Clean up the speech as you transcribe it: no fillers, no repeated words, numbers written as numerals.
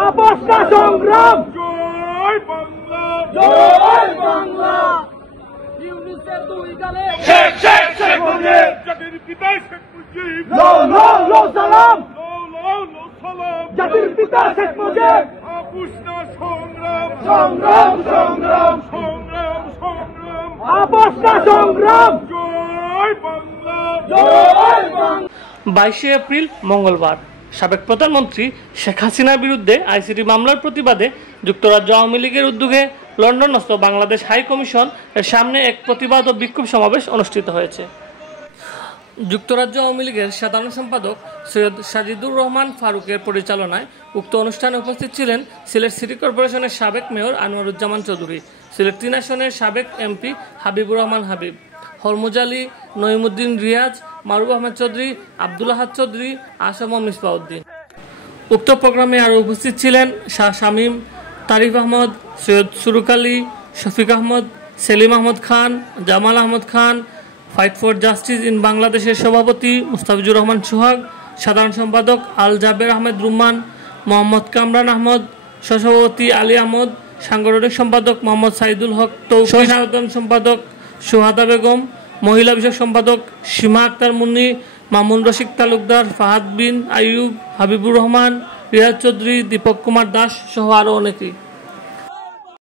আপসটা সংগ্রাম, জয় বাংলা, জয় বাংলা। ইউনিসের দুই গালে শেখ শেখ শেখ মুজিব, জাতির পিতা শেখ মুজিব, লো লো লো সালাম, লো লো লো সালাম, জাতির পিতা শেখ মুজিব। আপসটা সংগ্রাম, সংগ্রাম সংগ্রাম, সংগ্রাম সংগ্রাম, আপসটা সংগ্রাম, জয় বাংলা, জয় বাংলা। 22শে এপ্রিল মঙ্গলবার সাবেক প্রধানমন্ত্রী শেখ হাসিনার বিরুদ্ধে আইসিটি মামলার প্রতিবাদে যুক্তরাজ্য আওয়ামী লীগের উদ্যোগে লন্ডনস্থ বাংলাদেশ হাই কমিশন এর সামনে এক প্রতিবাদ ও বিক্ষোভ সমাবেশ অনুষ্ঠিত হয়েছে। যুক্তরাজ্য আওয়ামী লীগের সাধারণ সম্পাদক সৈয়দ সাজিদুর রহমান ফারুকের পরিচালনায় উক্ত অনুষ্ঠানে উপস্থিত ছিলেন সিলেট সিটি কর্পোরেশনের সাবেক মেয়র আনোয়ারুজ্জামান চৌধুরী, সিলেট 3 আসনের সাবেক এমপি হাবিবুর রহমান হাবিব, হরমুজ আলী, নঈমুদ্দিন রিয়াজ, মারুফ আহমেদ চৌধুরী, আব্দুল আহাদ চৌধুরী, আসম ও মিসবাউদ্দিন। উক্ত প্রোগ্রামে আরও উপস্থিত ছিলেন শাহ শামীম, তারিফ Ahmad, Syed Suruk Ali, Shafiq Ahmad, Selim Ahmad Khan, Jamal Ahmad Khan, fight for justice in বাংলাদেশের সভাপতি মুস্তাফিজুর রহমান সোহাগ, সাধারণ সম্পাদক আল জাবের আহমেদ রুম্মান, মোহাম্মদ কামরান আহমদ, সহসভাপতি আলী আহমদ, সাংগঠনিক সম্পাদক মোহাম্মদ সাইদুল হক তৌফিক, সাধারণ সম্পাদক সুহাদা বেগম, মহিলা বিষয়ক সম্পাদক সীমা আক্তার মুন্নি, মামুন রশিদ তালুকদার, ফাহাদ বিন আইয়ুব, হাবিবুর রহমান, রিয়াজ চৌধুরী, দীপক কুমার দাস সহ আরও অনেকেই।